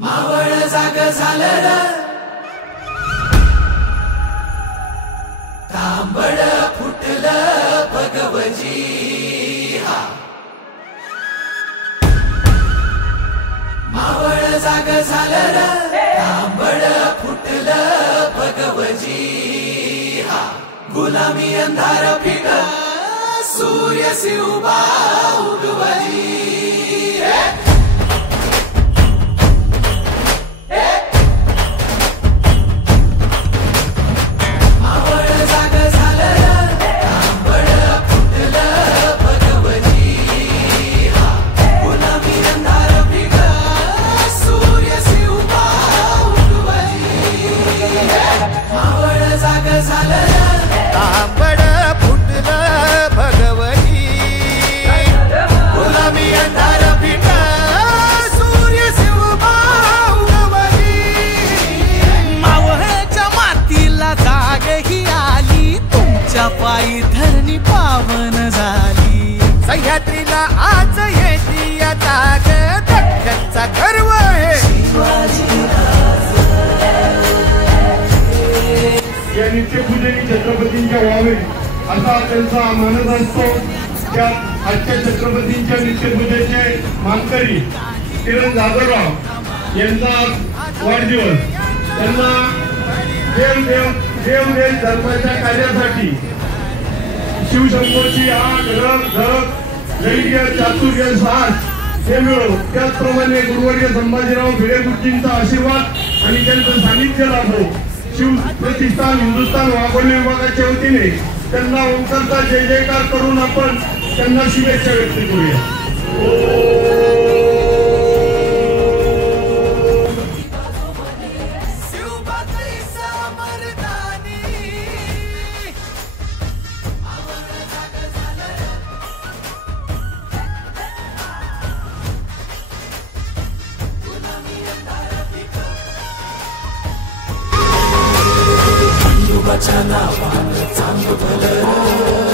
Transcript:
मावळ जाग झालं र तांबड फुटलं भगवजी हा मावळ जाग झालं र तांबड फुटलं भगवजी हा गुलामी अंधार फिट सूर्य सिंबा उगवजी तांबड फुटलं भगवती गुलामी अंधार फिट सूर्य शिवबा उगवली मावळच्या मातीला जाग ही आली तुमच्या पायी धरणी पावन झाली सह्याद्रीला आज येती आता दख्खनचा गर्व आहे या नित्यपूजनी छत्रपतींच्या व्हावे असा त्यांचा मानस असतो। त्या आजच्या छत्रपतींच्या नित्यपूजेचे मानकरी किरण जाधवराव यांचा वाढदिवस त्यांना देव देश धर्माच्या कार्यासाठी शिवशंभोची आग रग धग धैर्य चातुर्य साहस हे मिळो त्याचप्रमाणे गुरुवर्य संभाजीराव भिडे गुरुजींचा आशीर्वाद आणि त्यांचं सानिध्य लाभो शिव प्रतिष्ठान हिंदुस्थान वाघोली विभागाच्या वतीने त्यांना ओंकारचा जय जयकार करून आपण त्यांना शुभेच्छा व्यक्त करूया। नावानं चांग भलं